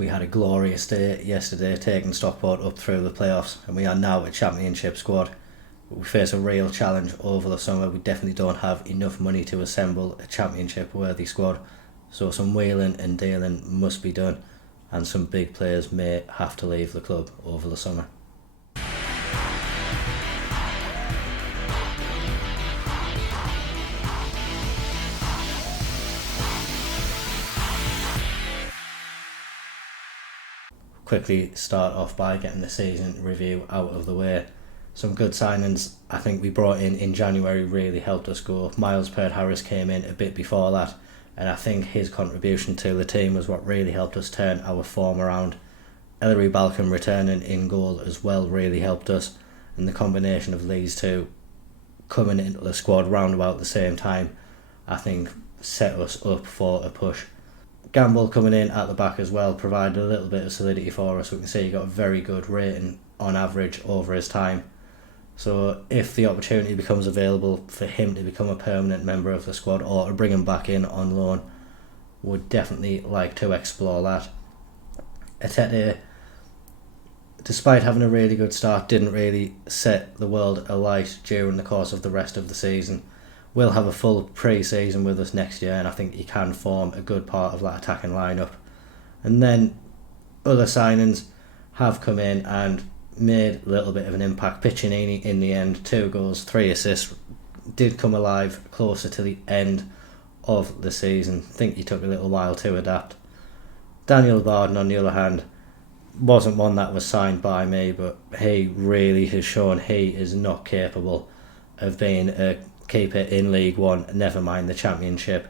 We had a glorious day yesterday, taking Stockport up through the playoffs, and we are now a Championship squad. We face a real challenge over the summer. We definitely don't have enough money to assemble a Championship worthy squad, so some wheeling and dealing must be done, and some big players may have to leave the club over the summer. Quickly start off by getting the season review out of the way. Some good signings I think we brought in January really helped us go. Miles Peart-Harris came in a bit before that, and I think his contribution to the team was what really helped us turn our form around. Ellery Balcom returning in goal as well really helped us, and the combination of these two coming into the squad round about the same time I think set us up for a push. Gamble coming in at the back as well provided a little bit of solidity for us. We can see he got a very good rating on average over his time. So if the opportunity becomes available for him to become a permanent member of the squad or to bring him back in on loan, would definitely like to explore that. Atete, despite having a really good start, didn't really set the world alight during the course of the rest of the season. We'll have a full pre-season with us next year, and I think he can form a good part of that attacking lineup. And then other signings have come in and made a little bit of an impact. Piccinini in the end, 2 goals, 3 assists, did come alive closer to the end of the season. I think he took a little while to adapt. Daniel Barden, on the other hand, wasn't one that was signed by me, but he really has shown he is not capable of being a keeper in League One, never mind the Championship.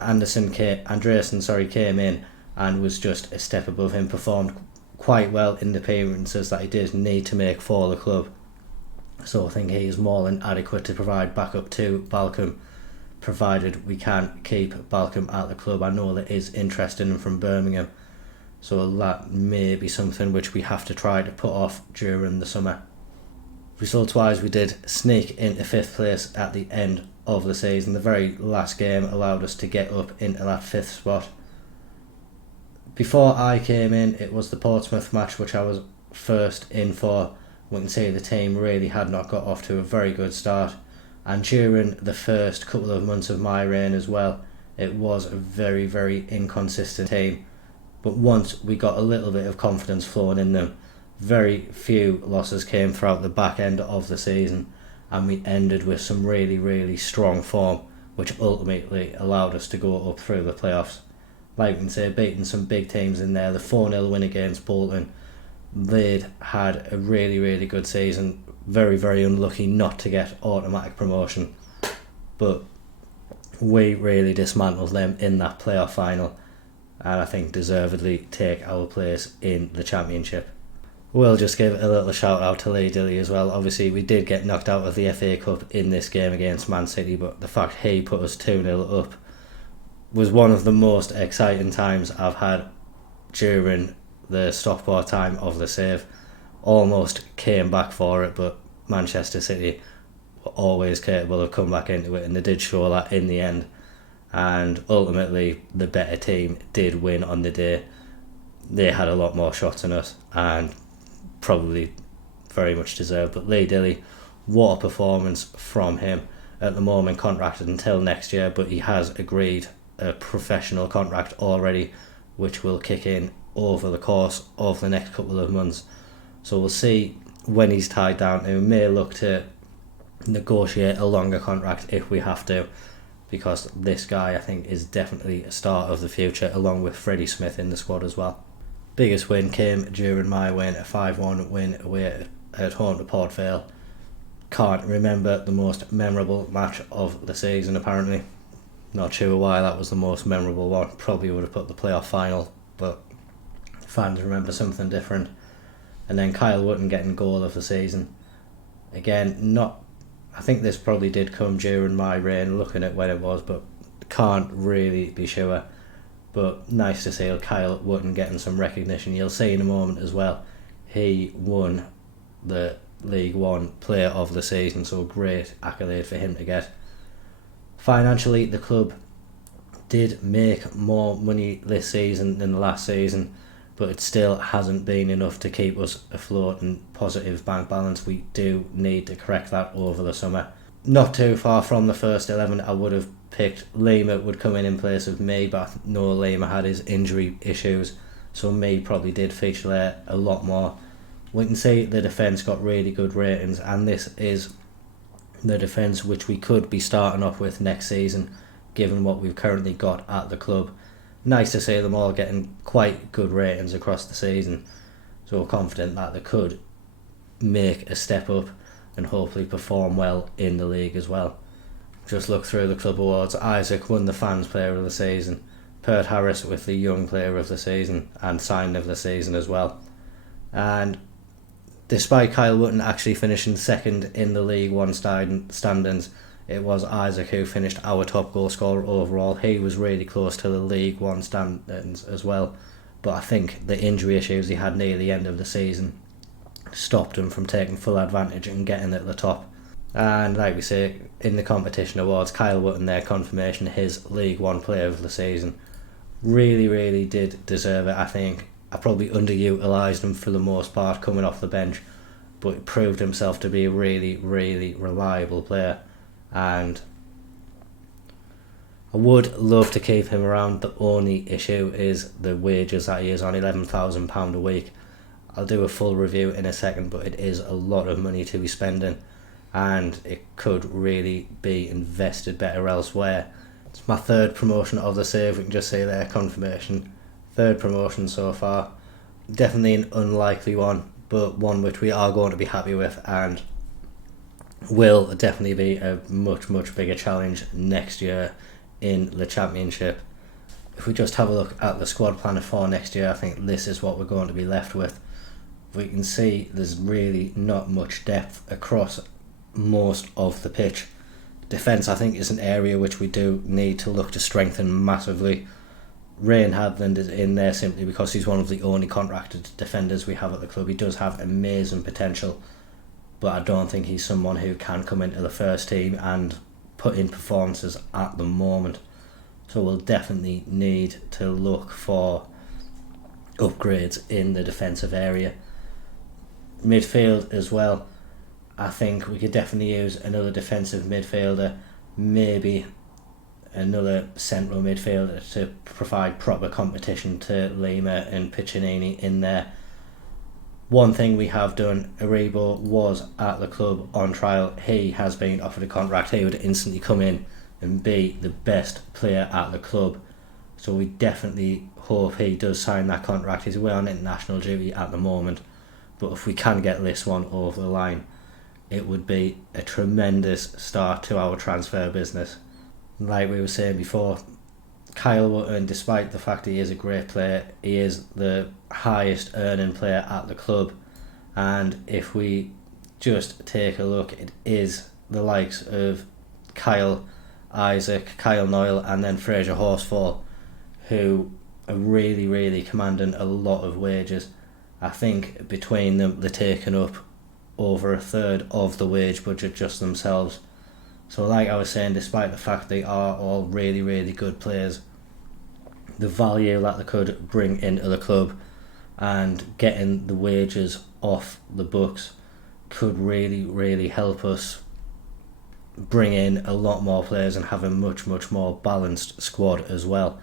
Andreasen came in and was just a step above him, performed quite well in the appearances that he did need to make for the club. So I think he is more than adequate to provide backup to Balcom, provided we can keep Balcom at the club. I know there is interest in him from Birmingham, so that may be something which we have to try to put off during the summer. Results-wise, we did sneak into 5th place at the end of the season. The very last game allowed us to get up into that 5th spot. Before I came in, it was the Portsmouth match which I was first in for. We can see the team really had not got off to a very good start, and during the first couple of months of my reign as well, it was a very, very inconsistent team. But once we got a little bit of confidence flowing in them, very few losses came throughout the back end of the season, and we ended with some really, really strong form, which ultimately allowed us to go up through the playoffs. Like we can say, beating some big teams in there. The 4-0 win against Bolton, they'd had a really, really good season. Very, very unlucky not to get automatic promotion, but we really dismantled them in that playoff final, and I think deservedly take our place in the Championship. We'll just give a little shout out to Lee Dilly as well. Obviously we did get knocked out of the FA Cup in this game against Man City, but the fact he put us 2-0 up was one of the most exciting times I've had during the Stockport time of the save. Almost came back for it, but Manchester City were always capable of coming back into it, and they did show that in the end, and ultimately the better team did win on the day. They had a lot more shots than us, and probably very much deserved. But Lee Dilly, what a performance from him. At the moment contracted until next year, but he has agreed a professional contract already, which will kick in over the course of the next couple of months. So we'll see when he's tied down, and we may look to negotiate a longer contract if we have to, because this guy I think is definitely a star of the future, along with Freddie Smith in the squad as well. Biggest win came during my win, a 5-1 win away at home to Port Vale. Can't remember the most memorable match of the season apparently. Not sure why that was the most memorable one. Probably would have put the playoff final, but fans remember something different. And then Kyle Wootton getting goal of the season. Again, I think this probably did come during my reign, looking at when it was, but can't really be sure. But nice to see Kyle Wootton getting some recognition. You'll see in a moment as well, he won the League One Player of the Season, so great accolade for him to get. Financially, the club did make more money this season than the last season, but it still hasn't been enough to keep us afloat and positive bank balance. We do need to correct that over the summer. Not too far from the first 11, I would have picked Lima would come in place of me, but I know Lima had his injury issues, so me probably did feature there a lot more. We can see the defence got really good ratings, and this is the defence which we could be starting off with next season, given what we've currently got at the club. Nice to see them all getting quite good ratings across the season, so we're confident that they could make a step up and hopefully perform well in the league as well. Just look through the club awards. Isaac won the Fans Player of the Season, Pert Harris with the Young Player of the Season and Sign of the Season as well. And despite Kyle Wootton actually finishing second in the League One standings, it was Isaac who finished our top goal scorer overall. He was really close to the League One standings as well, but I think the injury issues he had near the end of the season stopped him from taking full advantage and getting at the top. And like we say, in the competition awards, Kyle Wootton there, confirmation, his League One Player of the Season. Really did deserve it. I think I probably underutilised him for the most part coming off the bench, but he proved himself to be a really reliable player, and I would love to keep him around. The only issue is the wages that he is on, £11,000 a week. I'll do a full review in a second, but it is a lot of money to be spending, and it could really be invested better elsewhere. It's my third promotion of the save, we can just say there, confirmation. Third promotion so far. Definitely an unlikely one, but one which we are going to be happy with, and will definitely be a much bigger challenge next year in the Championship. If we just have a look at the squad planner for next year, I think this is what we're going to be left with. We can see there's really not much depth across most of the pitch. Defence, I think, is an area which we do need to look to strengthen massively. Ryan Hadland is in there simply because he's one of the only contracted defenders we have at the club. He does have amazing potential, but I don't think he's someone who can come into the first team and put in performances at the moment. So we'll definitely need to look for upgrades in the defensive area. Midfield as well, I think we could definitely use another defensive midfielder, maybe another central midfielder to provide proper competition to Lima and Piccinini in there. One thing we have done, Aribo was at the club on trial. He has been offered a contract. He would instantly come in and be the best player at the club. So we definitely hope he does sign that contract. He's away on international duty at the moment, but if we can get this one over the line, it would be a tremendous start to our transfer business. Like we were saying before, Kyle Wootton, despite the fact he is a great player, he is the highest earning player at the club, and if we just take a look, it is the likes of Kyle, Isaac, Kyle Noyle and then Fraser Horsfall who are really commanding a lot of wages. I think between them they're taking up over a third of the wage budget just themselves. So like I was saying, despite the fact they are all really good players, the value that they could bring into the club and getting the wages off the books could really help us bring in a lot more players and have a much more balanced squad as well.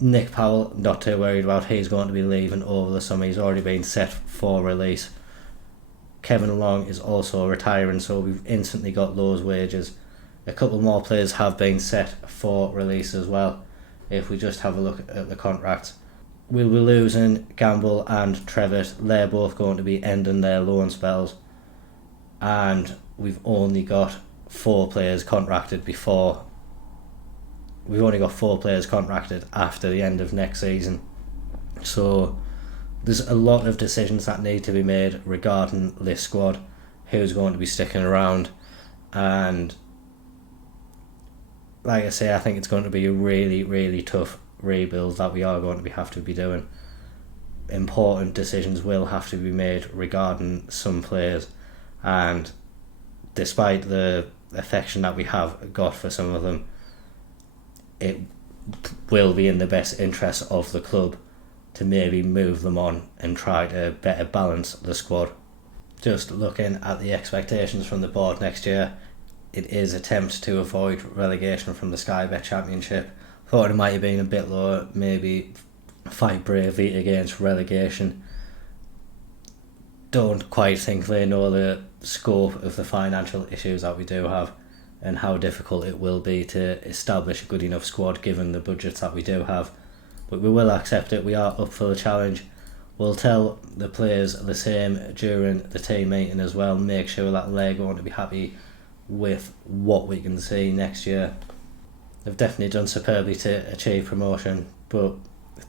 Nick Powell, not too worried about. He's going to be leaving over the summer. He's already been set for release. Kevin Long is also retiring, so we've instantly got those wages. A couple more players have been set for release as well. If we just have a look at the contracts, we'll be losing Gamble and Trevitt. They're both going to be ending their loan spells, and we've only got 4 players contracted before. We've only got 4 players contracted after the end of next season. So there's a lot of decisions that need to be made regarding this squad, who's going to be sticking around, and like I say, I think it's going to be a really tough rebuild that we are going to have to be doing. Important decisions will have to be made regarding some players, and despite the affection that we have got for some of them, it will be in the best interest of the club to maybe move them on and try to better balance the squad. Just looking at the expectations from the board next year, it is attempts to avoid relegation from the EFL Championship. Thought it might have been a bit lower, maybe fight bravely against relegation. Don't quite think they know the scope of the financial issues that we do have and how difficult it will be to establish a good enough squad given the budgets that we do have. But we will accept it, we are up for the challenge. We'll tell the players the same during the team meeting as well, make sure that they're going to be happy with what we can see next year. They've definitely done superbly to achieve promotion, but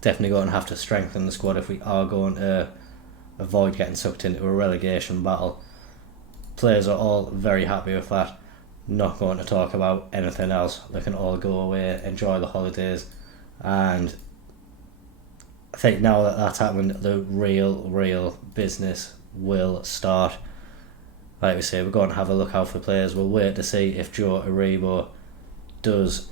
definitely going to have to strengthen the squad if we are going to avoid getting sucked into a relegation battle. Players are all very happy with that, not going to talk about anything else. They can all go away, enjoy the holidays, and I think now that that's happened, the real business will start. Like we say, we're going to have a look out for players. We'll wait to see if Joe Aribo does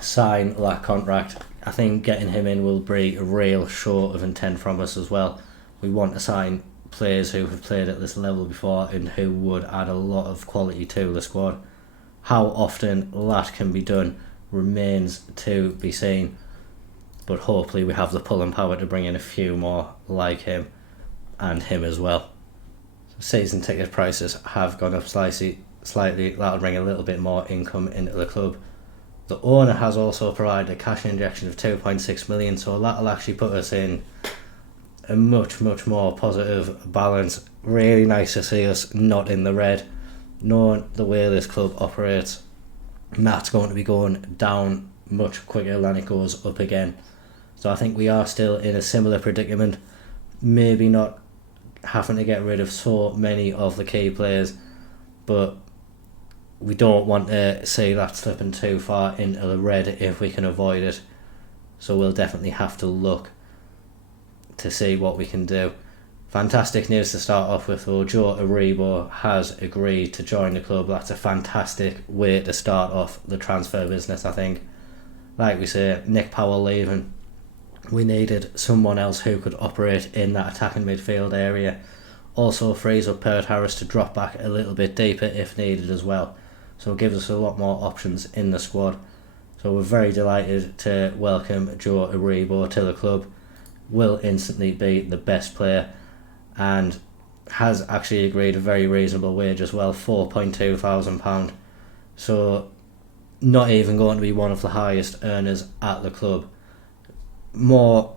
sign that contract. I think getting him in will be a real show of intent from us as well. We want to sign players who have played at this level before and who would add a lot of quality to the squad. How often that can be done remains to be seen, but hopefully we have the pulling power to bring in a few more like him and him as well. Season ticket prices have gone up slightly. That'll bring a little bit more income into the club. The owner has also provided a cash injection of 2.6 million, so that'll actually put us in a much more positive balance. Really nice to see us not in the red, knowing the way this club operates. That's going to be going down much quicker than it goes up again. So I think we are still in a similar predicament, maybe not having to get rid of so many of the key players, but we don't want to see that slipping too far into the red if we can avoid it. So we'll definitely have to look to see what we can do. Fantastic news to start off with though. Joe Aribo has agreed to join the club. That's a fantastic way to start off the transfer business, I think. Like we say, Nick Powell leaving, we needed someone else who could operate in that attacking midfield area. Also frees up Pert Harris to drop back a little bit deeper if needed as well. So it gives us a lot more options in the squad. So we're very delighted to welcome Joe Aribo to the club. Will instantly be the best player and has actually agreed a very reasonable wage as well, £4,200. So not even going to be one of the highest earners at the club. More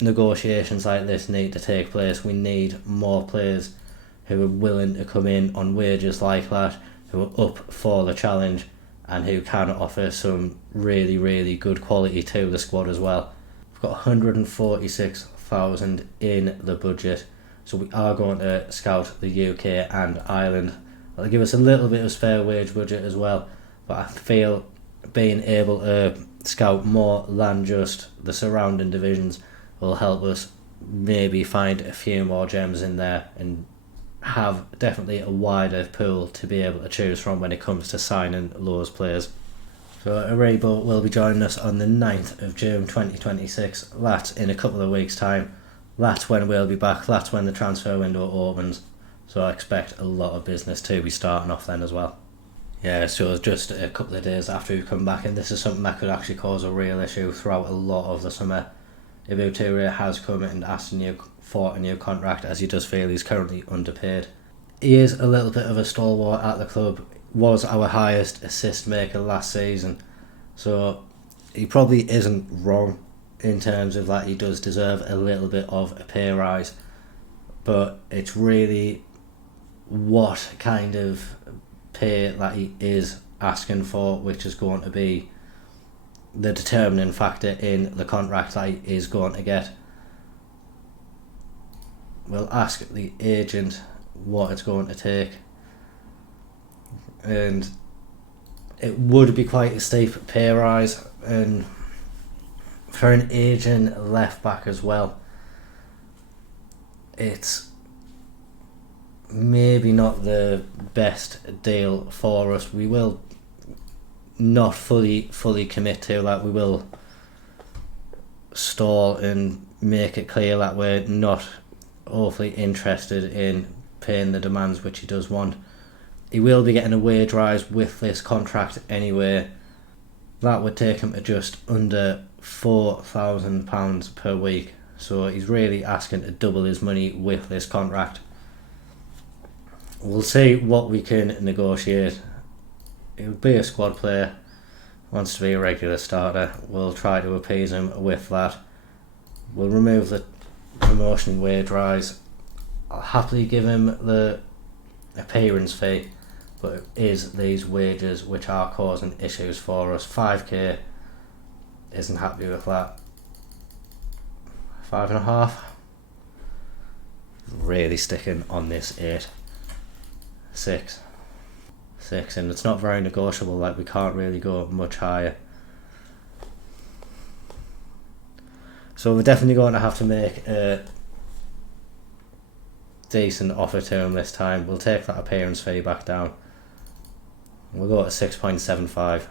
negotiations like this need to take place. We need more players who are willing to come in on wages like that, who are up for the challenge and who can offer some really good quality to the squad as well. We've got 146,000 in the budget, so we are going to scout the UK and Ireland. That'll give us a little bit of spare wage budget as well, but I feel being able to scout more than just the surrounding divisions will help us maybe find a few more gems in there and have definitely a wider pool to be able to choose from when it comes to signing those players. So Aribo will be joining us on the 9th of June 2026. That's in a couple of weeks time. That's when we'll be back. That's when the transfer window opens. So I expect a lot of business to be starting off then as well. Yeah, so just a couple of days after we come back, and this is something that could actually cause a real issue throughout a lot of the summer. Ibu Toure has come and asked for a new contract, as he does feel he's currently underpaid. He is a little bit of a stalwart at the club, was our highest assist maker last season, so he probably isn't wrong in terms of that he does deserve a little bit of a pay rise, but it's really what kind of pay that he is asking for which is going to be the determining factor in the contract that he is going to get. We'll ask the agent what it's going to take, and it would be quite a steep pay rise, and for an aging left back as well, it's maybe not the best deal for us. We will not fully commit to. Like, we will stall and make it clear that we're not awfully interested in paying the demands which he does want. He will be getting a wage rise with this contract anyway. That would take him to just under £4,000 per week. So he's really asking to double his money with this contract. We'll see what we can negotiate. He'll be a squad player, wants to be a regular starter. We'll try to appease him with that. We'll remove the promotion wage rise. I'll happily give him the appearance fee, but it is these wages which are causing issues for us. 5k, isn't happy with that. 5.5, really sticking on this 8. 6, and it's not very negotiable. Like, we can't really go much higher. So we're definitely going to have to make a decent offer to him this time. We'll take that appearance fee back down. We'll go to 6.75.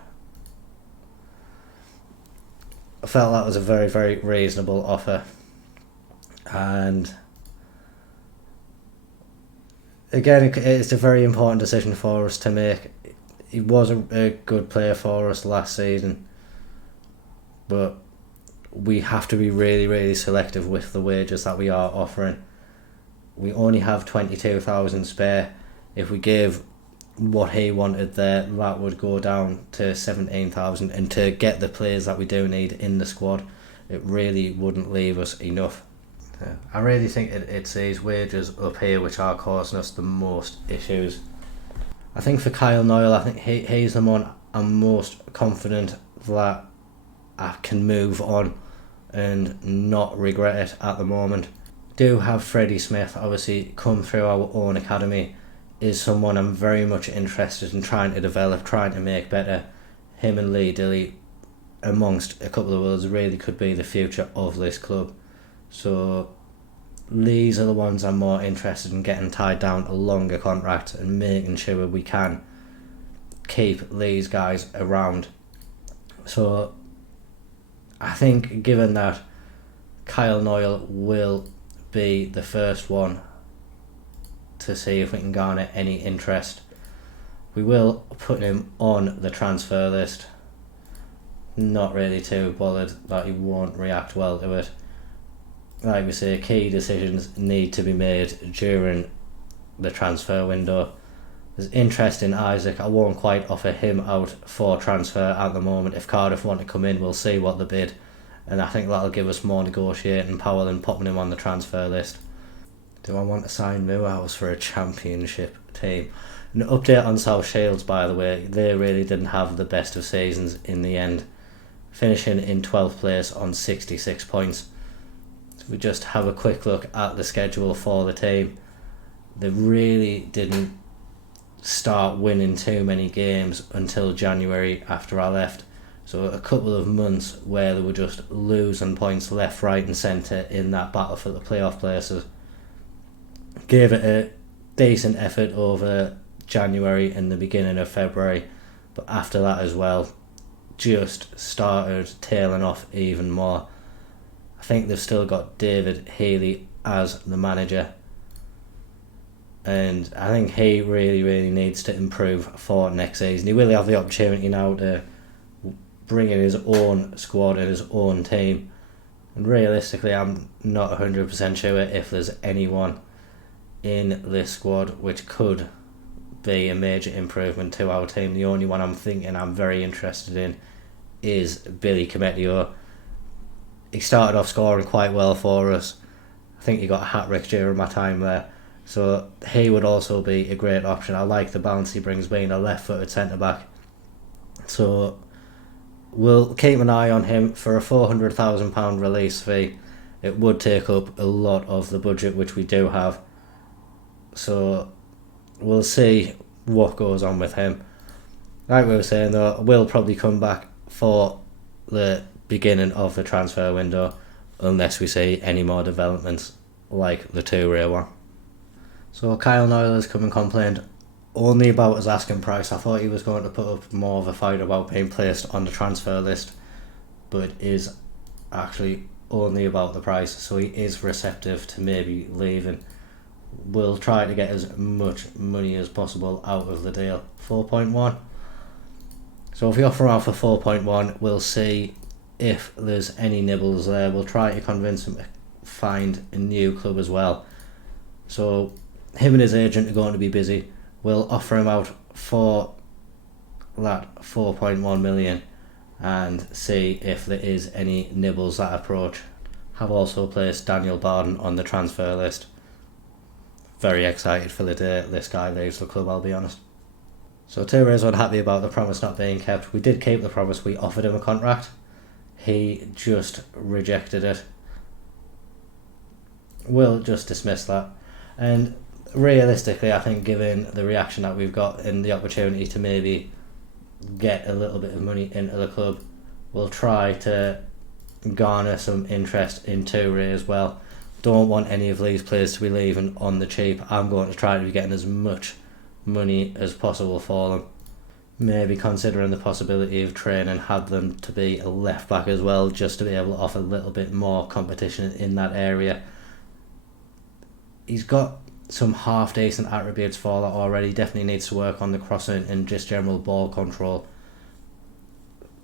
I felt that was a very, very reasonable offer. And again, it's a very important decision for us to make. He was a good player for us last season, but we have to be really, really selective with the wages that we are offering. We only have 22,000 spare. If we gave what he wanted there, that would go down to 17,000, and to get the players that we do need in the squad, it really wouldn't leave us enough. I really think it's these wages up here which are causing us the most issues. I think for Kyle Noyle, I think he's the one I'm most confident that I can move on and not regret it at the moment. Do have Freddie Smith, obviously come through our own academy, is someone I'm very much interested in trying to develop, trying to make better. Him and Lee Dilly, amongst a couple of others, really could be the future of this club. So these are the ones I'm more interested in getting tied down a longer contract and making sure we can keep these guys around. So I think, given that Kyle Noyle will be the first one to see if we can garner any interest, we will put him on the transfer list. Not really too bothered that he won't react well to it. Like we say, key decisions need to be made during the transfer window. There's interest in Isaac. I won't quite offer him out for transfer at the moment. If Cardiff want to come in, we'll see what they bid, and I think that'll give us more negotiating power than popping him on the transfer list. Do I want to sign Moorhouse for a Championship team? An update on South Shields, by the way, they really didn't have the best of seasons in the end, finishing in 12th place on 66 points. We just have a quick look at the schedule for the team. They really didn't start winning too many games until January after I left. So a couple of months where they were just losing points left, right and centre in that battle for the playoff places. Gave it a decent effort over January and the beginning of February, but after that as well, just started tailing off even more. I think they've still got David Healy as the manager, and I think he really, really needs to improve for next season. He will have the opportunity now to bring in his own squad and his own team, and realistically I'm not 100% sure if there's anyone in this squad which could be a major improvement to our team. The only one I'm thinking I'm very interested in is Billy Cometio. He started off scoring quite well for us. I think he got a hat-trick during my time there. So he would also be a great option. I like the balance he brings being a left-footed centre-back. So we'll keep an eye on him for a £400,000 release fee. It would take up a lot of the budget which we do have. So we'll see what goes on with him. Like we were saying though, we'll probably come back for the beginning of the transfer window unless we see any more developments like the Touray one. So Kyle Noyle has come and complained only about his asking price. I thought he was going to put up more of a fight about being placed on the transfer list, but is actually only about the price, so he is receptive to maybe leaving. We'll try to get as much money as possible out of the deal. 4.1. So if we offer him out for 4.1, we'll see if there's any nibbles there. We'll try to convince him to find a new club as well. So him and his agent are going to be busy. We'll offer him out for that 4.1 million and see if there is any nibbles that approach. Have also placed Daniel Barden on the transfer list. Very excited for the day this guy leaves the club, I'll be honest. So Touré's unhappy about the promise not being kept. We did keep the promise. We offered him a contract. He just rejected it. We'll just dismiss that. And realistically, I think given the reaction that we've got and the opportunity to maybe get a little bit of money into the club, we'll try to garner some interest in Touré as well. Don't want any of these players to be leaving on the cheap. I'm going to try to be getting as much money as possible for them. Maybe considering the possibility of training Hadland to be a left back as well, just to be able to offer a little bit more competition in that area. He's got some half decent attributes for that already. Definitely needs to work on the crossing and just general ball control.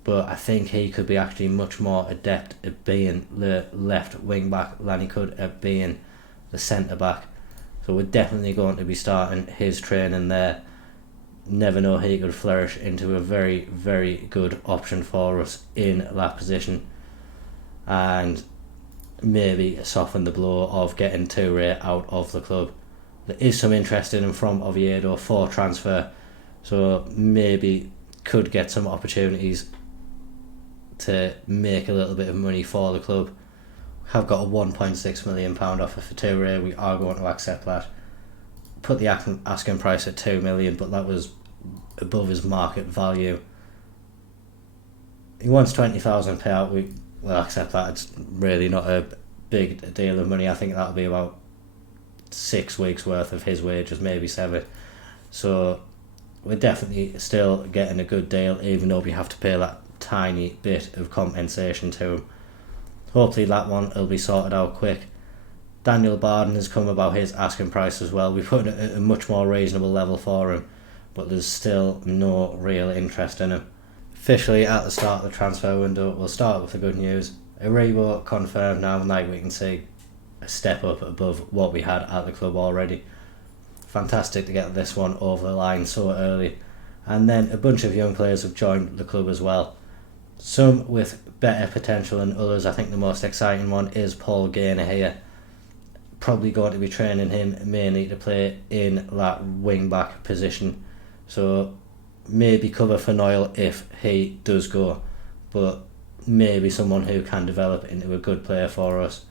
But I think he could be actually much more adept at being the left wing back than he could at being the centre back. So we're definitely going to be starting his training there. Never know, he could flourish into a very, very good option for us in that position, and maybe soften the blow of getting Touré out of the club. There is some interest in him from Oviedo for transfer, so maybe could get some opportunities to make a little bit of money for the club. We have got a £1.6 million offer for Touré. We are going to accept that. Put the asking price at 2 million, but that was above his market value. He wants 20,000 payout. We will accept that. It's really not a big deal of money. I think that'll be about 6 weeks worth of his wages, maybe 7. So we're definitely still getting a good deal, even though we have to pay that tiny bit of compensation to him. Hopefully that one will be sorted out quick. Daniel Barden has come about his asking price as well. We put it at a much more reasonable level for him, but there's still no real interest in him. Officially at the start of the transfer window, we'll start with the good news. Aribo confirmed now, and like we can see, a step up above what we had at the club already. Fantastic to get this one over the line so early. And then a bunch of young players have joined the club as well. Some with better potential than others. I think the most exciting one is Paul Gaynor here. Probably going to be training him mainly to play in that wing back position. So maybe cover for Noyle if he does go. But maybe someone who can develop into a good player for us.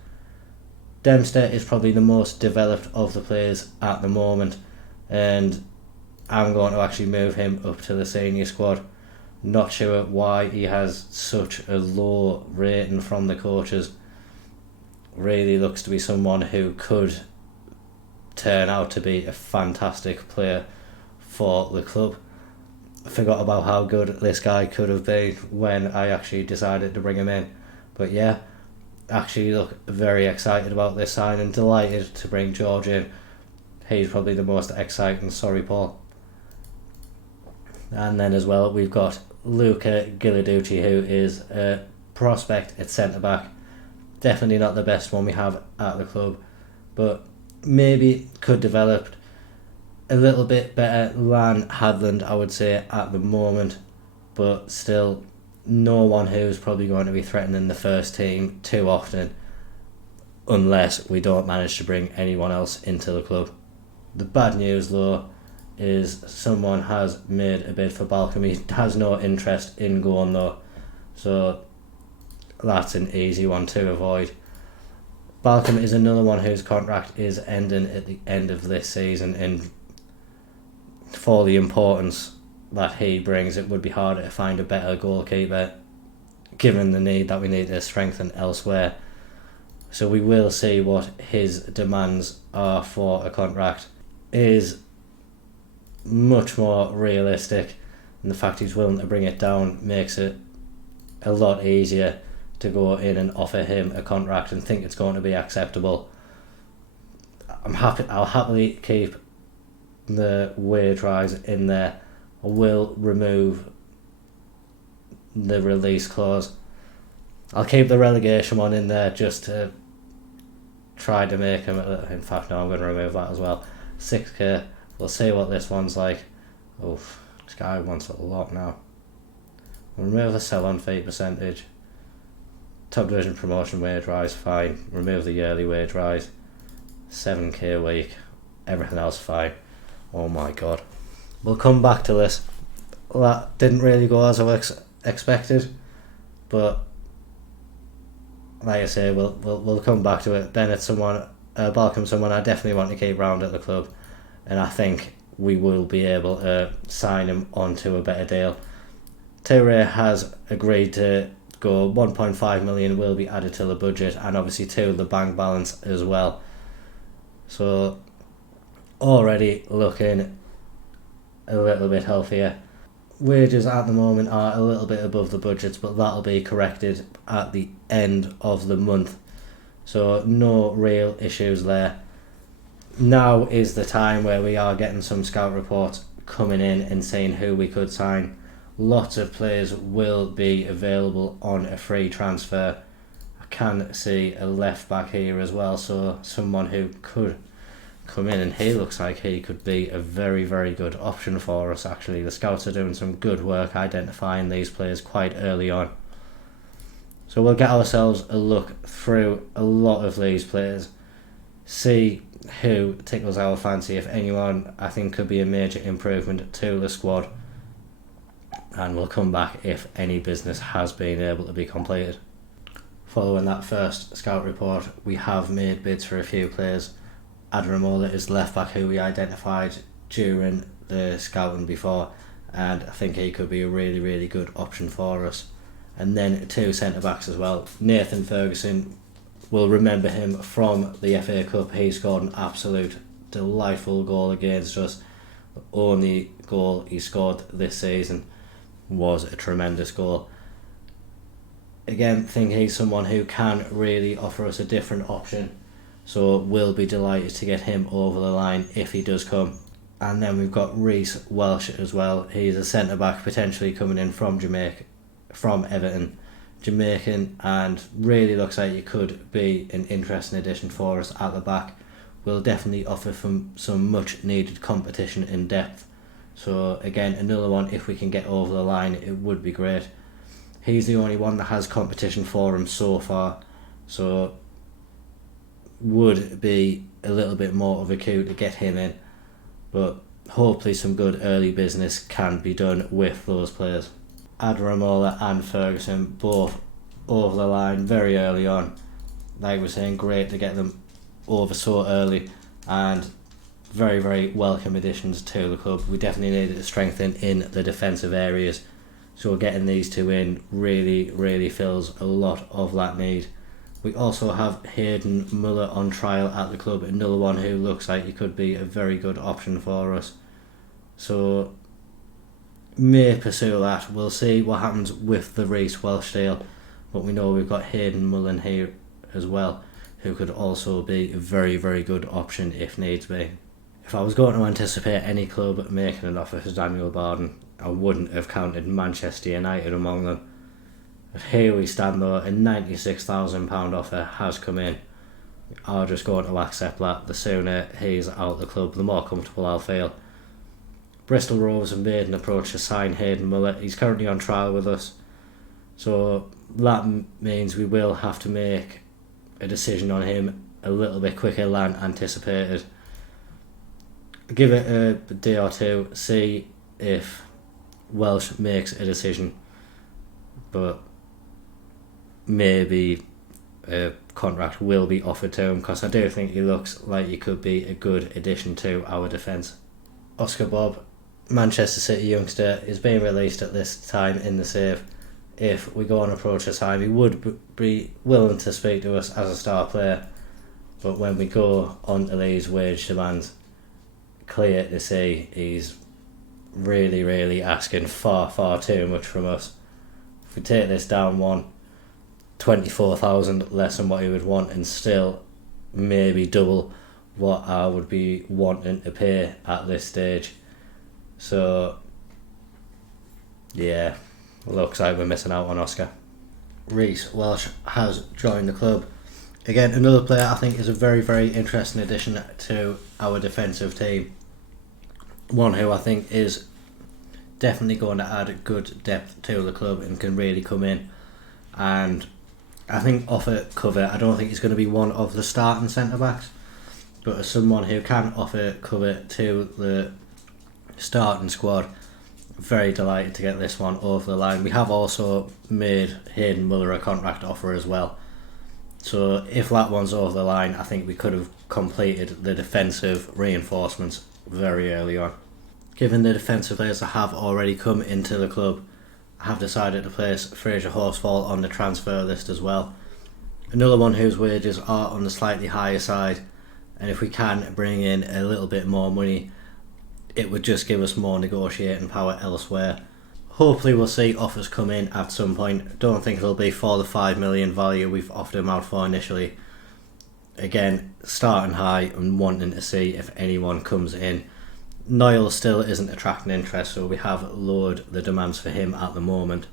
Dempster is probably the most developed of the players at the moment, and I'm going to actually move him up to the senior squad. Not sure why he has such a low rating from the coaches. Really looks to be someone who could turn out to be a fantastic player for the club. I forgot about how good this guy could have been when I actually decided to bring him in. But yeah, actually look very excited about this sign and delighted to bring George in. He's probably the most exciting. Sorry, Paul. And then as well, we've got Luca Gilarducci, who is a prospect at centre-back. Definitely not the best one we have at the club, but maybe could develop a little bit better than Hadland, I would say, at the moment, but still no one who's probably going to be threatening the first team too often unless we don't manage to bring anyone else into the club. The bad news though is someone has made a bid for Balcom. He has no interest in going though, so that's an easy one to avoid. Balcom is another one whose contract is ending at the end of this season, and for the importance that he brings, it would be harder to find a better goalkeeper given the need that we need to strengthen elsewhere. So we will see what his demands are for a contract. His much more realistic, and the fact he's willing to bring it down makes it a lot easier to go in and offer him a contract and think it's going to be acceptable. I'll happily keep the wage rise in there. I will remove the release clause. I'll keep the relegation one in there just to try to make him. In fact, no, I'm going to remove that as well. 6k. We'll see what this one's like. Oof, this guy wants a lot now. We'll remove the sell-on fee percentage. Top division promotion wage rise, fine. Remove the yearly wage rise. 7k a week. Everything else fine. Oh my god. We'll come back to this. That didn't really go as I expected, but like I say, we'll come back to it. Bennett, Balcom, someone I definitely want to keep round at the club, and I think we will be able to sign him onto a better deal. Toure has agreed to go. 1.5 million will be added to the budget, and obviously to the bank balance as well. So already looking a little bit healthier. Wages at the moment are a little bit above the budgets, but that'll be corrected at the end of the month. So no real issues there. Now is the time where we are getting some scout reports coming in and seeing who we could sign. Lots of players will be available on a free transfer. I can see a left back here as well, so someone who could come in, and he looks like he could be a very, very good option for us actually. The scouts are doing some good work identifying these players quite early on. So we'll get ourselves a look through a lot of these players, see who tickles our fancy, if anyone I think could be a major improvement to the squad, and we'll come back if any business has been able to be completed. Following that first scout report, we have made bids for a few players. Adaramola is the left back who we identified during the scouting before, and I think he could be a really, really good option for us. And then 2 centre backs as well. Nathan Ferguson, will remember him from the FA Cup. He scored an absolute delightful goal against us. The only goal he scored this season was a tremendous goal. Again, think he's someone who can really offer us a different option, so we'll be delighted to get him over the line if he does come. And then we've got Reece Welsh as well. He's a centre back potentially coming in from Jamaica, from Everton, Jamaican, and really looks like he could be an interesting addition for us at the back. Will definitely offer some much needed competition in depth. So again, another one, if we can get over the line, it would be great. He's the only one that has competition for him so far, so would be a little bit more of a coup to get him in, but hopefully some good early business can be done with those players. Adaramola and Ferguson both over the line very early on. Like we're saying, great to get them over so early, and very, very welcome additions to the club. We definitely needed to strengthen in the defensive areas, so getting these two in really, really fills a lot of that need. We also have Hayden Muller on trial at the club, another one who looks like he could be a very good option for us. So may pursue that. We'll see what happens with the Reece Welsh deal, but we know we've got Hayden Mullen here as well, who could also be a very, very good option if needs be. If I was going to anticipate any club making an offer for Daniel Barden, I wouldn't have counted Manchester United among them. But here we stand though, a £96,000 offer has come in. We are just going to accept that. The sooner he's out the club, the more comfortable I'll feel. Bristol Rovers have made an approach to sign Hayden Muller. He's currently on trial with us, so that means we will have to make a decision on him a little bit quicker than anticipated. Give it a day or two, see if Welsh makes a decision, but maybe a contract will be offered to him, because I do think he looks like he could be a good addition to our defence. Oscar Bob, Manchester City youngster, is being released at this time in the save. If we go on approach to time, he would be willing to speak to us as a star player, but when we go on to these wage demands, clear to see he's really, really asking far, far too much from us. If we take this down one, 24,000 less than what he would want, and still maybe double what I would be wanting to pay at this stage. So yeah, looks like we're missing out on Oscar. Reece Welsh has joined the club. Again, another player I think is a very, very interesting addition to our defensive team. One who I think is definitely going to add good depth to the club and can really come in and I think offer cover. I don't think he's going to be one of the starting centre backs, but as someone who can offer cover to the starting squad, very delighted to get this one over the line. We have also made Hayden Muller a contract offer as well. So if that one's over the line, I think we could have completed the defensive reinforcements very early on. Given the defensive players that have already come into the club, I have decided to place Fraser Horsfall on the transfer list as well. Another one whose wages are on the slightly higher side, and if we can bring in a little bit more money, it would just give us more negotiating power elsewhere. Hopefully we'll see offers come in at some point. Don't think it'll be for the 5 million value we've offered him out for initially. Again, starting high and wanting to see if anyone comes in. Niall still isn't attracting interest, so we have lowered the demands for him at the moment.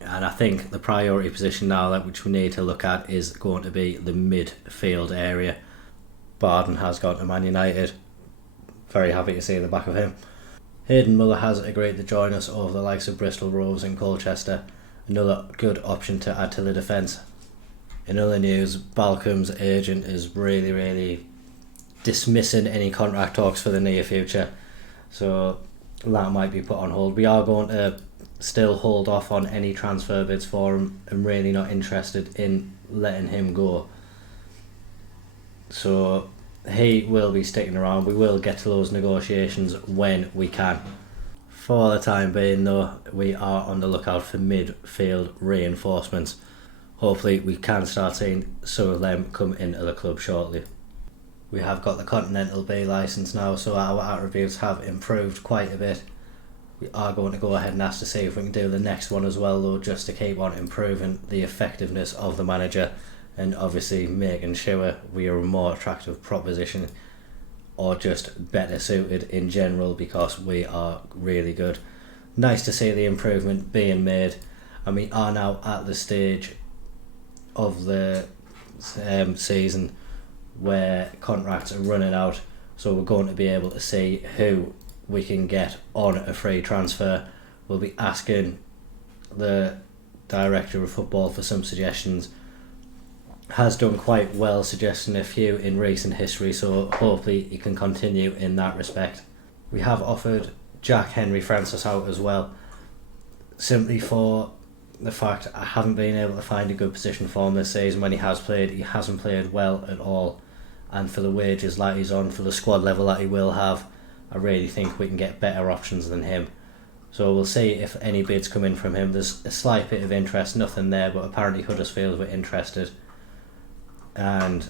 And I think the priority position now that which we need to look at is going to be the midfield area. Barden has gone to Man United. Very happy to see the back of him. Hayden Muller has agreed to join us over the likes of Bristol Rovers and Colchester. Another good option to add to the defence. In other news, Balcom's agent is really dismissing any contract talks for the near future, so that might be put on hold. We are going to still hold off on any transfer bids for him. I'm really not interested in letting him go, so he will be sticking around. We will get to those negotiations when we can. For the time being though, we are on the lookout for midfield reinforcements. Hopefully we can start seeing some of them come into the club shortly. We have got the Continental B licence now, so our attributes have improved quite a bit. We are going to go ahead and ask to see if we can do the next one as well though, just to keep on improving the effectiveness of the manager and obviously making sure we are a more attractive proposition or just better suited in general, because we are really good. Nice to see the improvement being made, and we are now at the stage of the season where contracts are running out, so we're going to be able to see who we can get on a free transfer. We'll be asking the director of football for some suggestions. Has done quite well suggesting a few in recent history, so hopefully he can continue in that respect. We have offered Jack Henry Francis out as well, simply for the fact I haven't been able to find a good position for him this season. When he has played, he hasn't played well at all, and for the wages that he's on, for the squad level that he will have, I really think we can get better options than him. So we'll see if any bids come in from him. There's a slight bit of interest, nothing there, but apparently Huddersfield were interested, and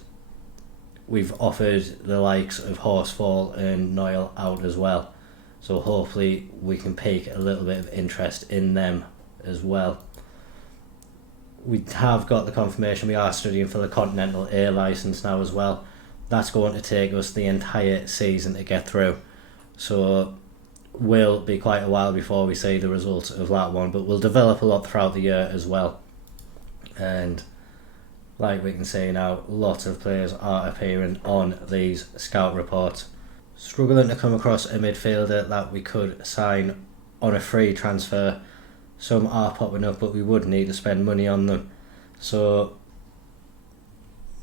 we've offered the likes of Horsfall and Niall out as well, so hopefully we can pique a little bit of interest in them as well. We have got the confirmation we are studying for the Continental A licence now as well. That's going to take us the entire season to get through, so will be quite a while before we see the results of that one, but we'll develop a lot throughout the year as well. And like we can see now, lots of players are appearing on these scout reports. Struggling to come across a midfielder that we could sign on a free transfer. Some are popping up, but we would need to spend money on them. So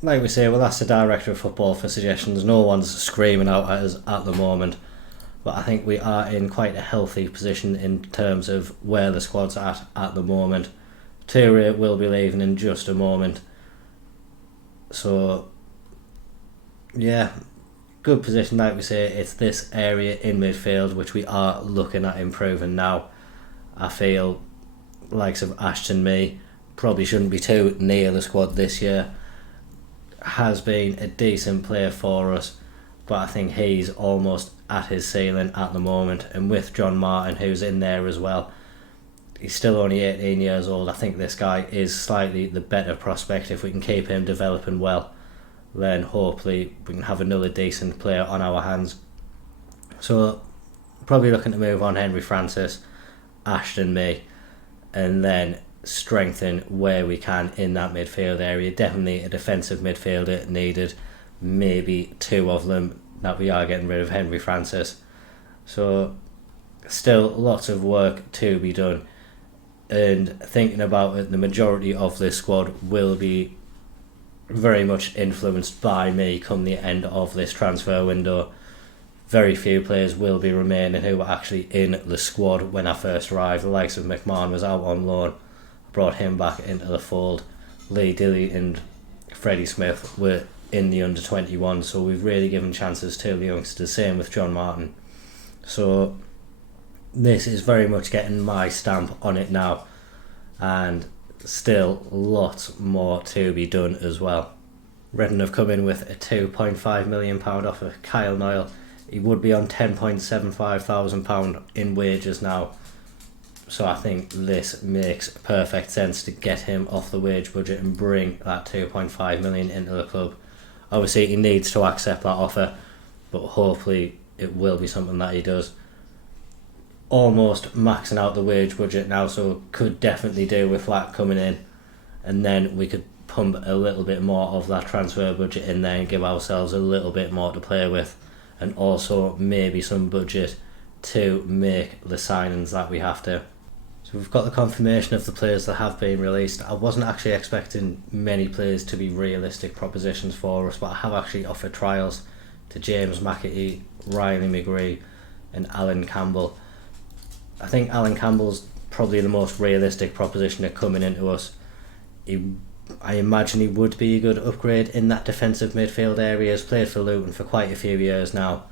like we say, we'll ask the director of football for suggestions. No one's screaming out at us at the moment, but I think we are in quite a healthy position in terms of where the squad's at the moment. Toure will be leaving in just a moment, so yeah, good position. Like we say, it's this area in midfield which we are looking at improving now. I feel likes of Ashton Mee probably shouldn't be too near the squad this year. Has been a decent player for us, but I think he's almost at his ceiling at the moment. And with John Martin, who's in there as well, he's still only 18 years old. I think this guy is slightly the better prospect. If we can keep him developing well, then hopefully we can have another decent player on our hands. So probably looking to move on Henry Francis, Ashton Mee, and then strengthen where we can in that midfield area. Definitely a defensive midfielder needed, maybe two of them, that we are getting rid of Henry Francis. So still lots of work to be done, and thinking about it, the majority of this squad will be very much influenced by me come the end of this transfer window. Very few players will be remaining who were actually in the squad when I first arrived. The likes of McMahon was out on loan, brought him back into the fold. Lee Dilly and Freddie Smith were in the under-21, so we've really given chances to the youngsters, same with John Martin. So this is very much getting my stamp on it now, and still lots more to be done as well. Reading have come in with a £2.5 million offer. Kyle Noyle, he would be on £10,750 in wages now, so I think this makes perfect sense to get him off the wage budget and bring that £2.5 million into the club. Obviously he needs to accept that offer, but hopefully it will be something that he does. Almost maxing out the wage budget now, so could definitely do with that coming in, and then we could pump a little bit more of that transfer budget in there and give ourselves a little bit more to play with, and also maybe some budget to make the signings that we have to. So we've got the confirmation of the players that have been released. I wasn't actually expecting many players to be realistic propositions for us, but I have actually offered trials to James McAtee, Riley McGree and Alan Campbell. I think Alan Campbell's probably the most realistic proposition of coming into us. I imagine he would be a good upgrade in that defensive midfield area. He's played for Luton for quite a few years now,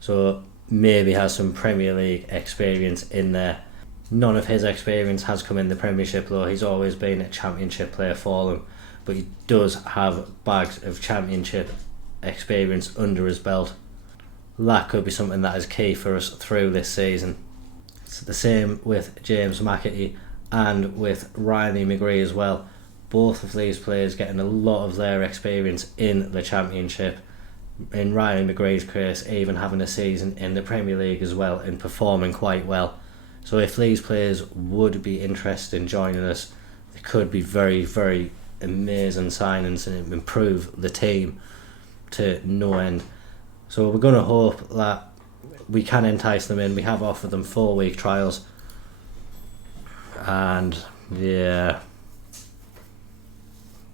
so maybe has some Premier League experience in there. None of his experience has come in the Premiership though. He's always been a Championship player for them, but he does have bags of Championship experience under his belt. That could be something that is key for us through this season. It's the same with James McAtee and with Riley McGree as well. Both of these players getting a lot of their experience in the Championship. In Riley McGree's case, even having a season in the Premier League as well and performing quite well. So if these players would be interested in joining us, they could be very, very amazing signings and improve the team to no end. So we're going to hope that we can entice them in. We have offered them 4-week trials, and yeah,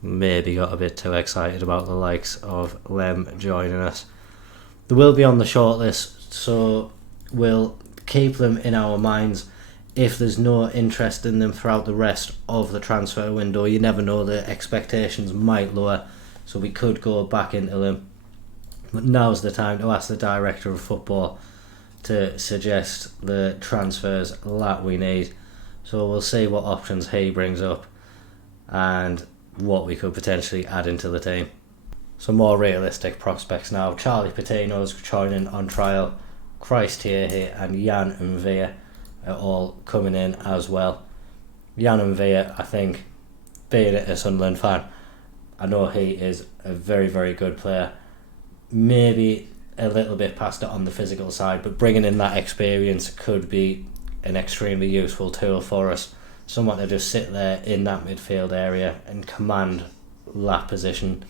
maybe got a bit too excited about the likes of them joining us. They will be on the shortlist, so we'll keep them in our minds. If there's no interest in them throughout the rest of the transfer window, you never know, the expectations might lower, so we could go back into them. But now's the time to ask the director of football to suggest the transfers that we need. So we'll see what options he brings up and what we could potentially add into the team. Some more realistic prospects now. Charlie Patino's joining on trial. Christ Thierry and Jan Mvia are all coming in as well. Jan Mvia, I think, being a Sunderland fan, I know he is a very, very good player. Maybe a little bit past it on the physical side, but bringing in that experience could be an extremely useful tool for us. Someone to just sit there in that midfield area and command that position.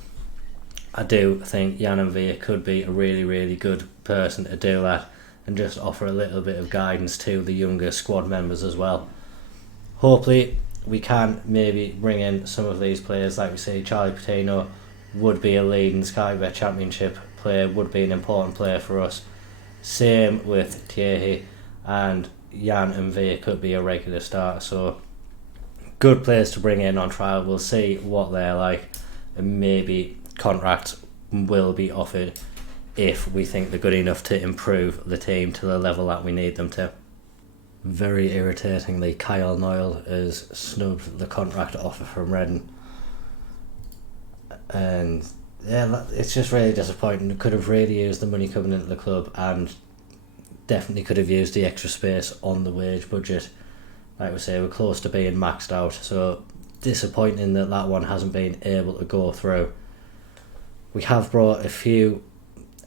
I do think Jan Mvia could be a really, really good person to do that and just offer a little bit of guidance to the younger squad members as well. Hopefully we can maybe bring in some of these players. Like we say, Charlie Patino would be a leading Sky Bet Championship player, would be an important player for us. Same with Thierry, and Jan Mvia could be a regular starter. So good players to bring in on trial. We'll see what they're like, and maybe contracts will be offered if we think they're good enough to improve the team to the level that we need them to. Very irritatingly, Kyle Noyle has snubbed the contract offer from Reading, and Yeah, it's just really disappointing. Could have really used the money coming into the club, and definitely could have used the extra space on the wage budget. Like we say, we're close to being maxed out, so disappointing that that one hasn't been able to go through. We have brought a few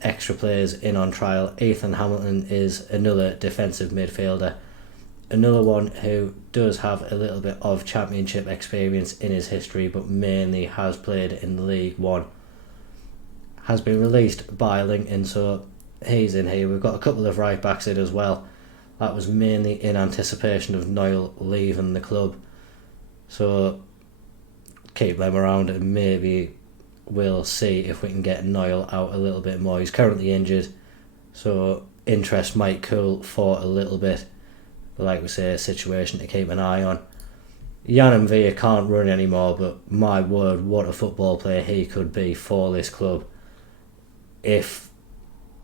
extra players in on trial. Ethan Hamilton is another defensive midfielder, another one who does have a little bit of championship experience in his history, but mainly has played in League One. Has been released by Lincoln, so he's in here. We've got a couple of right backs in as well. That was mainly in anticipation of Niall leaving the club, so keep them around and maybe we'll see if we can get Niall out a little bit more. He's currently injured, so interest might cool for a little bit, but like we say, a situation to keep an eye on. Jan Villa can't run anymore, but my word, what a football player he could be for this club. If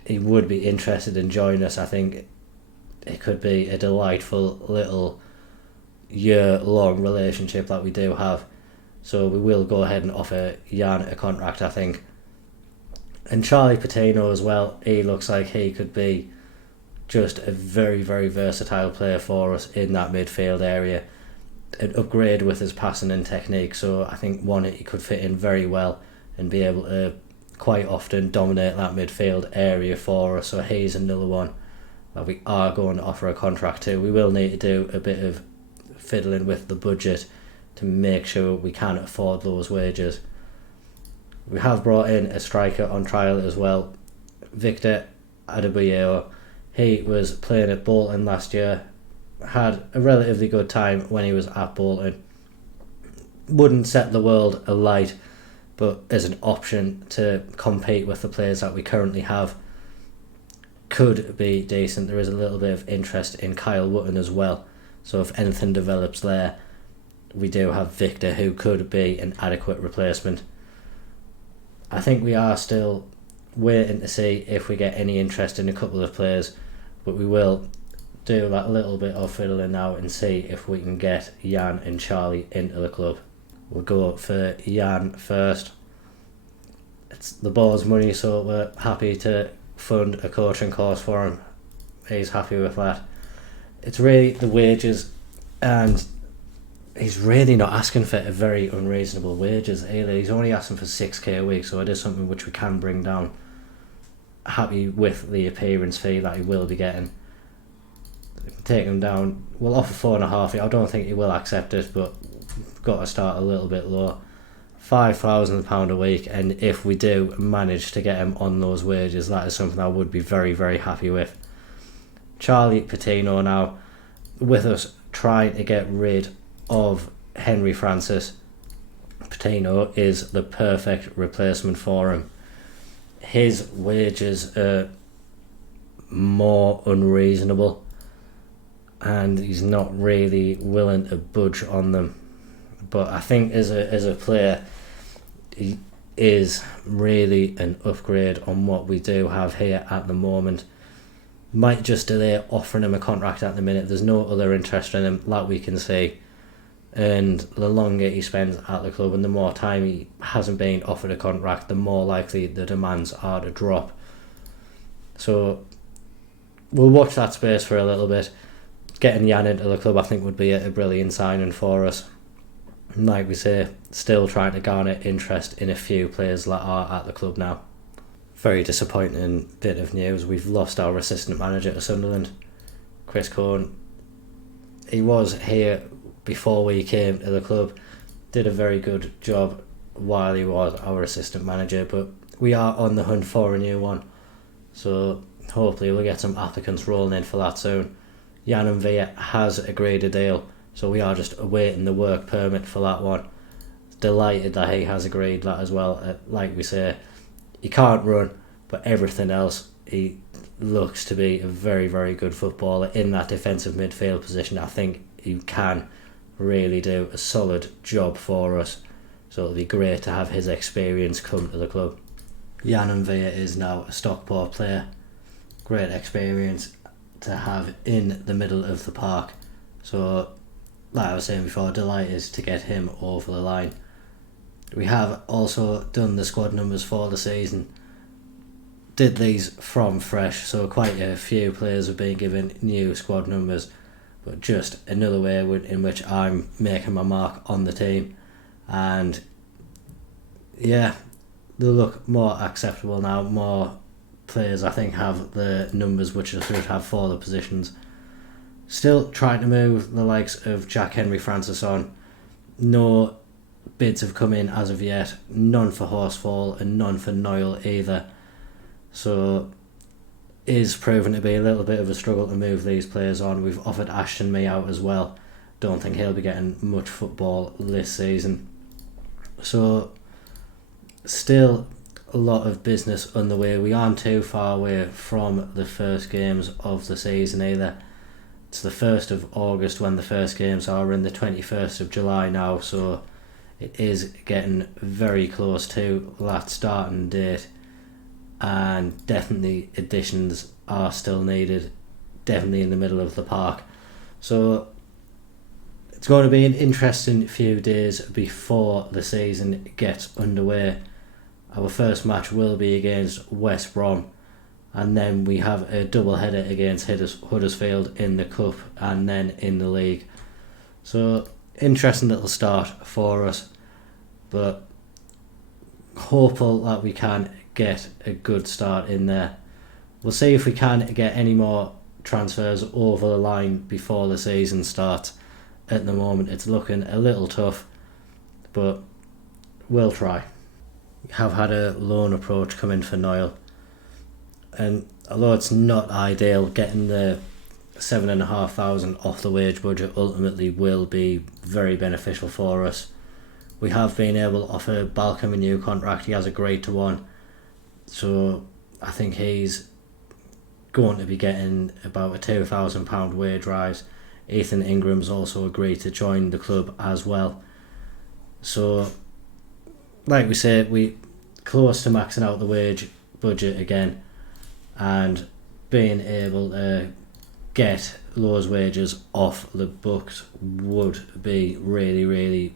he would be interested in joining us, I think it could be a delightful little year-long relationship that we do have. So we will go ahead and offer Jan a contract, I think. And Charlie Patino as well, he looks like he could be just a very, very versatile player for us in that midfield area. An upgrade with his passing and technique, so I think he could fit in very well and be able to quite often dominate that midfield area for us. So he's another one that we are going to offer a contract to. We will need to do a bit of fiddling with the budget to make sure we can afford those wages. We have brought in a striker on trial as well, Victor Adebayo. He was playing at Bolton last year, had a relatively good time when he was at Bolton. Wouldn't set the world alight, but as an option to compete with the players that we currently have, could be decent. There is a little bit of interest in Kyle Wootton as well, so if anything develops there, we do have Victor, who could be an adequate replacement. I think we are still waiting to see if we get any interest in a couple of players, but we will do that little bit of fiddling now and see if we can get Jan and Charlie into the club. We'll go for Jan first. It's the board's money, so we're happy to fund a coaching course for him. He's happy with that. It's really the wages, and he's really not asking for a very unreasonable wages either. He's only asking for 6k a week, so it is something which we can bring down. Happy with the appearance fee that he will be getting. Take him down. We'll offer 4.5. I don't think he will accept it, but we've got to start a little bit lower. £5,000 a week, and if we do manage to get him on those wages, that is something I would be very, very happy with. Charlie Patino now, with us trying to get rid of Henry Francis, Patino is the perfect replacement for him. His wages are more unreasonable, and he's not really willing to budge on them. But I think as a player, he is really an upgrade on what we do have here at the moment. Might just delay offering him a contract at the minute. There's no other interest in him that we can see. And the longer he spends at the club and the more time he hasn't been offered a contract, the more likely the demands are to drop. So we'll watch that space for a little bit. Getting Jan into the club, I think, would be a brilliant signing for us. And like we say, still trying to garner interest in a few players that are at the club now. Very disappointing bit of news. We've lost our assistant manager to Sunderland, Chris Cohn. He was here before we came to the club, did a very good job while he was our assistant manager, but we are on the hunt for a new one, so hopefully we'll get some applicants rolling in for that soon. Jan Villa has agreed a deal, so we are just awaiting the work permit for that one. Delighted that he has agreed that as well. Like we say, he can't run, but everything else, he looks to be a very, very good footballer in that defensive midfield position. I think he can really do a solid job for us, so it'll be great to have his experience come to the club. Jan Villa is now a Stockport player. Great experience to have in the middle of the park, so like I was saying before, delighted to get him over the line. We have also done the squad numbers for the season. Did these from fresh, so quite a few players have been given new squad numbers, but just another way in which I'm making my mark on the team. And yeah, they look more acceptable now. More players, I think, have the numbers which they should have for the positions. Still trying to move the likes of Jack Henry Francis on. No bids have come in as of yet. None for Horsfall and none for Noyle either. So is proving to be a little bit of a struggle to move these players on. We've offered Ashton Mee out as well. Don't think he'll be getting much football this season. So still a lot of business on the way. We aren't too far away from the first games of the season either. It's the 1st of August when the first games are. We're in the 21st of July now, so it is getting very close to that starting date, and definitely additions are still needed, definitely in the middle of the park. So it's going to be an interesting few days before the season gets underway. Our first match will be against West Brom, and then we have a double header against Huddersfield in the Cup and then in the league. So interesting little start for us, but hopeful that we can get a good start in there. We'll see if we can get any more transfers over the line before the season starts. At the moment it's looking a little tough, but we'll try. We have had a loan approach come in for Noyle, and although it's not ideal, getting the 7,500 off the wage budget ultimately will be very beneficial for us. We have been able to offer Balcom a new contract. He has agreed to one, so I think he's going to be getting about a £2,000 wage rise. Ethan Ingram's also agreed to join the club as well. So like we said, we close to maxing out the wage budget again, and being able to get those wages off the books would be really, really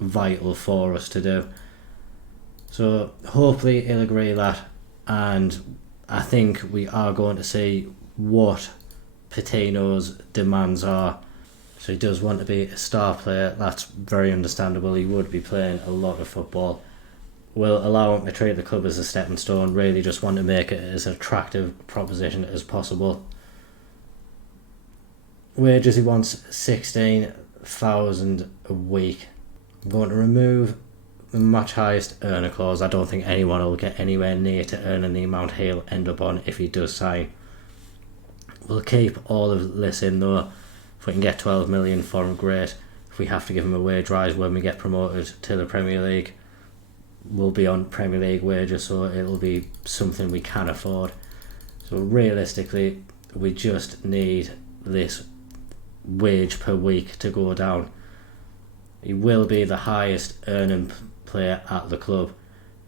vital for us to do. So hopefully he'll agree that, and I think we are going to see what Patino's demands are. So he does want to be a star player. That's very understandable. He would be playing a lot of football. We'll allow him to treat the club as a stepping stone. Really just want to make it as an attractive proposition as possible. Wages, he wants 16,000 a week. I'm going to remove the match highest earner clause. I don't think anyone will get anywhere near to earning the amount he'll end up on if he does sign. We'll keep all of this in though. If we can get 12 million for him, great. If we have to give him a wage rise when we get promoted to the Premier League, we'll be on Premier League wages, so it'll be something we can afford. So realistically, we just need this wage per week to go down. He will be the highest earning player at the club.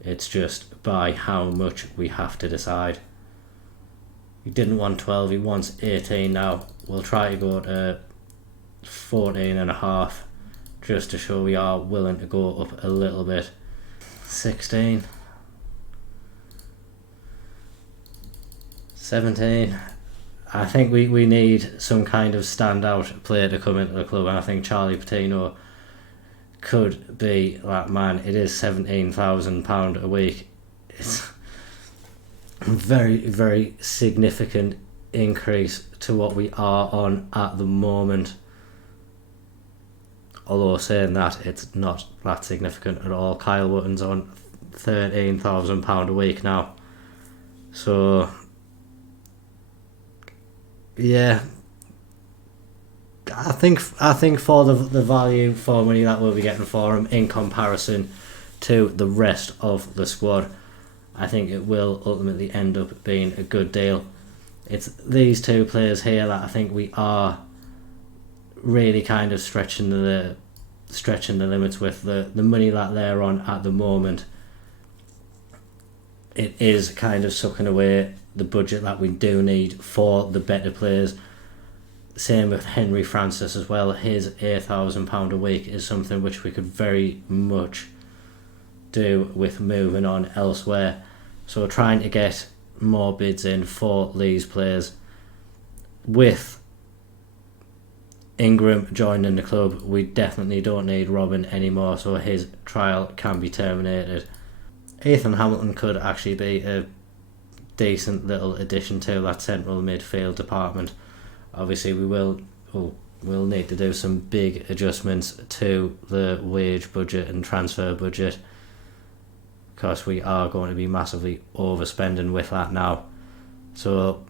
It's just by how much we have to decide. He didn't want 12, he wants 18 now. We'll try to go to 14.5 just to show we are willing to go up a little bit. 16, 17. I think we need some kind of standout player to come into the club, and I think Charlie Patino could be that man. It is £17,000 a week. It's a very, very significant increase to what we are on at the moment. Although saying that, it's not that significant at all. Kyle Wotton's on £13,000 a week now. So yeah, I think for the value for money that we'll be getting for him in comparison to the rest of the squad, I think it will ultimately end up being a good deal. It's these two players here that I think we are really kind of stretching the limits with the money that they're on at the moment. It is kind of sucking away the budget that we do need for the better players. Same with Henry Francis as well. His £8,000 a week is something which we could very much do with moving on elsewhere. So trying to get more bids in for these players. With Ingram joining the club, we definitely don't need Robin anymore, so his trial can be terminated. Ethan Hamilton could actually be a decent little addition to that central midfield department. Obviously we'll need to do some big adjustments to the wage budget and transfer budget, because we are going to be massively overspending with that now. So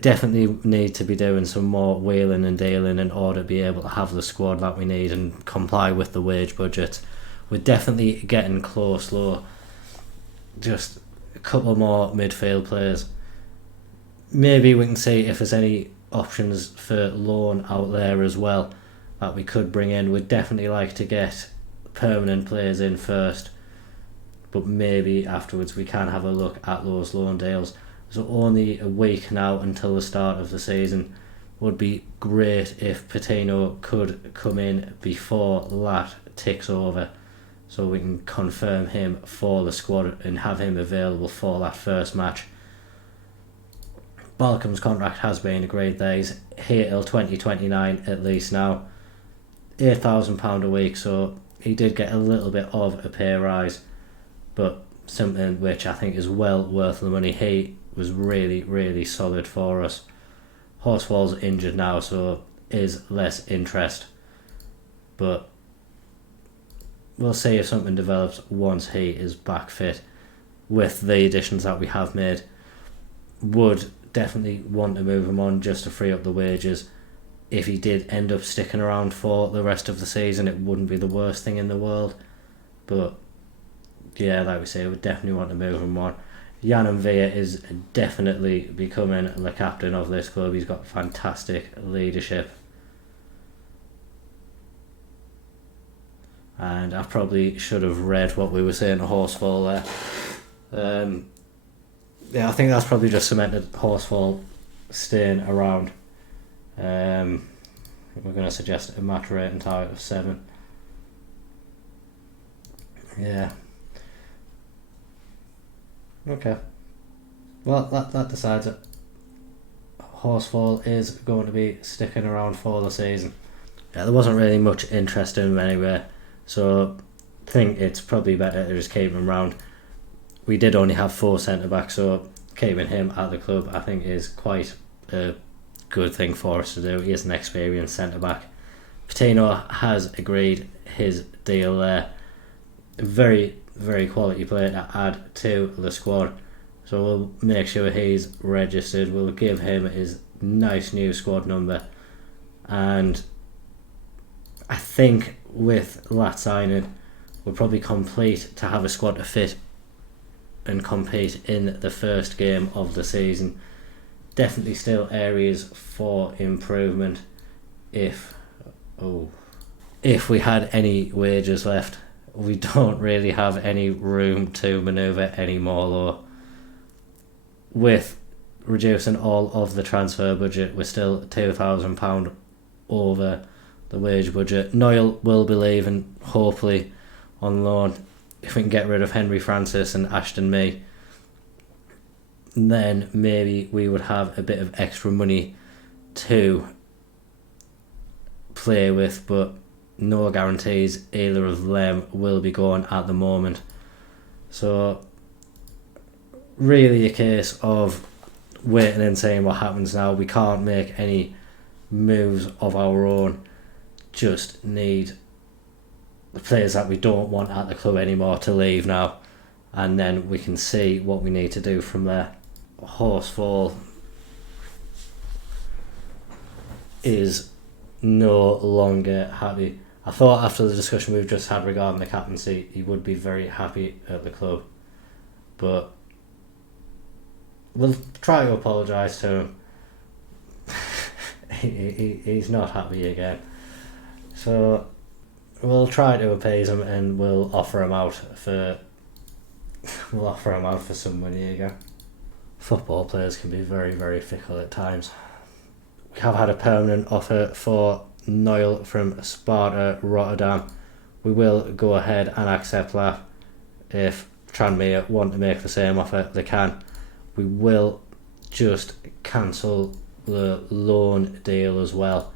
definitely need to be doing some more wheeling and dealing in order to be able to have the squad that we need and comply with the wage budget. We're definitely getting close though. Just a couple more midfield players. Maybe we can see if there's any options for loan out there as well that we could bring in. We'd definitely like to get permanent players in first, but maybe afterwards we can have a look at those loan deals. So only a week now until the start of the season. Would be great if Patino could come in before that ticks over, so we can confirm him for the squad and have him available for that first match. Balcom's contract has been agreed there. He's here till 2029 at least now. £8,000 a week, so he did get a little bit of a pay rise, but something which I think is well worth the money. He was really, really solid for us. Horsfall's injured now, so is less interest, but we'll see if something develops once he is back fit. With the additions that we have made, would definitely want to move him on just to free up the wages. If he did end up sticking around for the rest of the season, it wouldn't be the worst thing in the world, but yeah, like we say, we would definitely want to move him on. Jan Villa is definitely becoming the captain of this club. He's got fantastic leadership, and I probably should have read what we were saying to Horsfall there. Yeah, I think that's probably just cemented Horsfall staying around. We're going to suggest a match rating target of 7. Yeah. Okay. Well, that decides it. Horsfall is going to be sticking around for the season. Yeah, there wasn't really much interest in him anyway, so I think it's probably better to just keep him around. We did only have 4 centre backs, so keeping him at the club I think is quite a good thing for us to do. He is an experienced centre back. Patino has agreed his deal there. Very, very quality player to add to the squad, so we'll make sure he's registered. We'll give him his nice new squad number, and I think with that signing we're probably complete to have a squad to fit and compete in the first game of the season. Definitely still areas for improvement if we had any wages left. We don't really have any room to manoeuvre anymore though. With reducing all of the transfer budget, we're still £2,000 over the wage budget. Noel will be leaving, hopefully on loan. If we can get rid of Henry Francis and Ashton Mee, then maybe we would have a bit of extra money to play with, but no guarantees either of them will be going at the moment. So really a case of waiting and seeing what happens now. We can't make any moves of our own, just need the players that we don't want at the club anymore to leave now, and then we can see what we need to do from there. Horsfall is no longer happy. I thought after the discussion we've just had regarding the captaincy, he would be very happy at the club, but we'll try to apologise to him. He's not happy again, so we'll try to appease him and we'll offer him out for some money again. Football players can be very, very fickle at times. We have had a permanent offer for Noel from Sparta Rotterdam. We will go ahead and accept that. if Tranmere want to make the same offer, they can. We will just cancel the loan deal as well.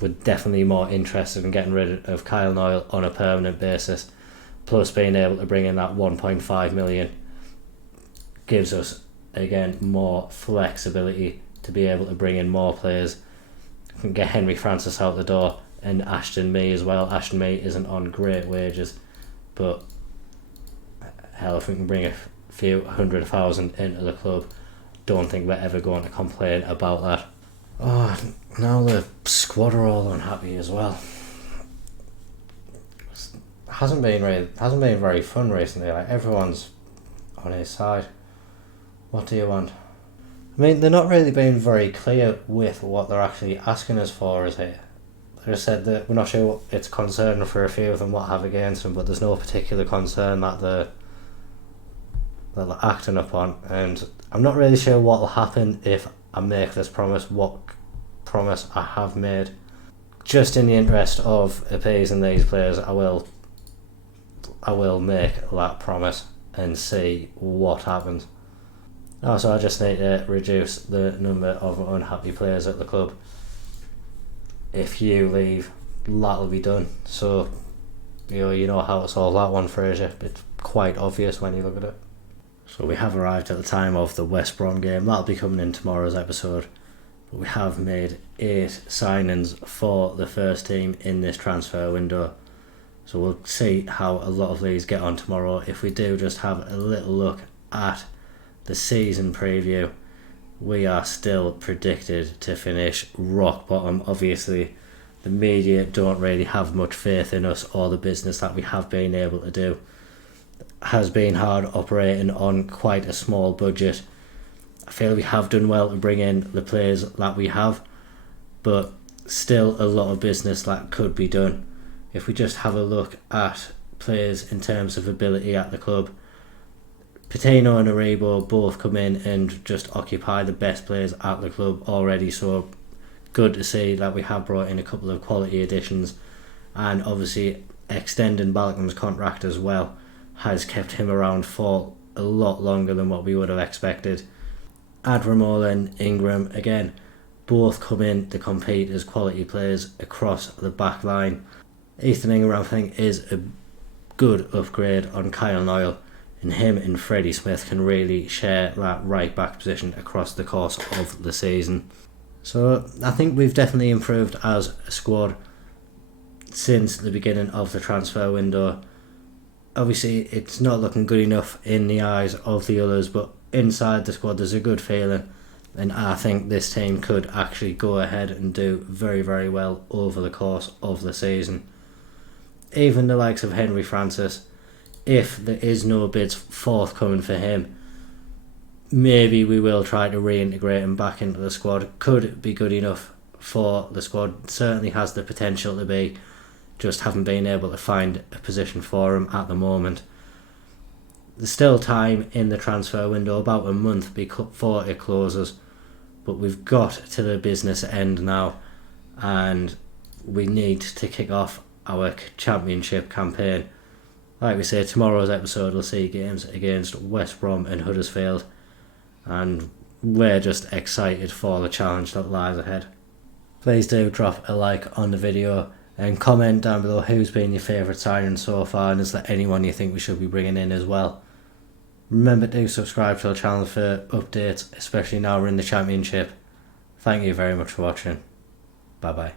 We're definitely more interested in getting rid of Kyle Noyle on a permanent basis, plus being able to bring in that 1.5 million gives us again more flexibility to be able to bring in more players. We can get Henry Francis out the door and Ashton Mee as well. Ashton Mee isn't on great wages, but hell, if we can bring a few 100,000 into the club, don't think we're ever going to complain about that. Oh, now the squad are all unhappy as well. Hasn't been very fun recently. Like, everyone's on his side. What do you want? I mean, they're not really being very clear with what they're actually asking us for, is it? They just said that we're not sure what it's concerning for a few of them what have against them, but there's no particular concern that they're acting upon, and I'm not really sure what will happen if I make this promise, what promise I have made. Just in the interest of appeasing these players, I will make that promise and see what happens. Also, I just need to reduce the number of unhappy players at the club. If you leave, that'll be done. So, you know how to solve that one, Fraser. It's quite obvious when you look at it. So we have arrived at the time of the West Brom game. That'll be coming in tomorrow's episode. But we have made 8 signings for the first team in this transfer window. So we'll see how a lot of these get on tomorrow. If we do just have a little look at the season preview, we are still predicted to finish rock bottom. Obviously, the media don't really have much faith in us or the business that we have been able to do. Has been hard operating on quite a small budget. I feel we have done well to bring in the players that we have, but still a lot of business that could be done. If we just have a look at players in terms of ability at the club, Patino and Aribo both come in and just occupy the best players at the club already, so good to see that we have brought in a couple of quality additions, and obviously extending Balcom's contract as well has kept him around for a lot longer than what we would have expected. Adramola and Ingram, again, both come in to compete as quality players across the back line. Ethan Ingram, I think, is a good upgrade on Kyle Noyle, and him and Freddie Smith can really share that right back position across the course of the season. So I think we've definitely improved as a squad since the beginning of the transfer window. Obviously, it's not looking good enough in the eyes of the others, but inside the squad there's a good feeling, and I think this team could actually go ahead and do very, very well over the course of the season. Even the likes of Henry Francis, if there is no bids forthcoming for him, maybe we will try to reintegrate him back into the squad. Could be good enough for the squad, certainly has the potential to be, just haven't been able to find a position for him at the moment. There's still time in the transfer window, about a month before it closes, but we've got to the business end now, and we need to kick off our championship campaign. Like we say, tomorrow's episode will see games against West Brom and Huddersfield, and we're just excited for the challenge that lies ahead. Please do drop a like on the video and comment down below who's been your favourite signing so far, and is there anyone you think we should be bringing in as well. Remember to subscribe to our channel for updates, especially now we're in the championship. Thank you very much for watching. Bye bye.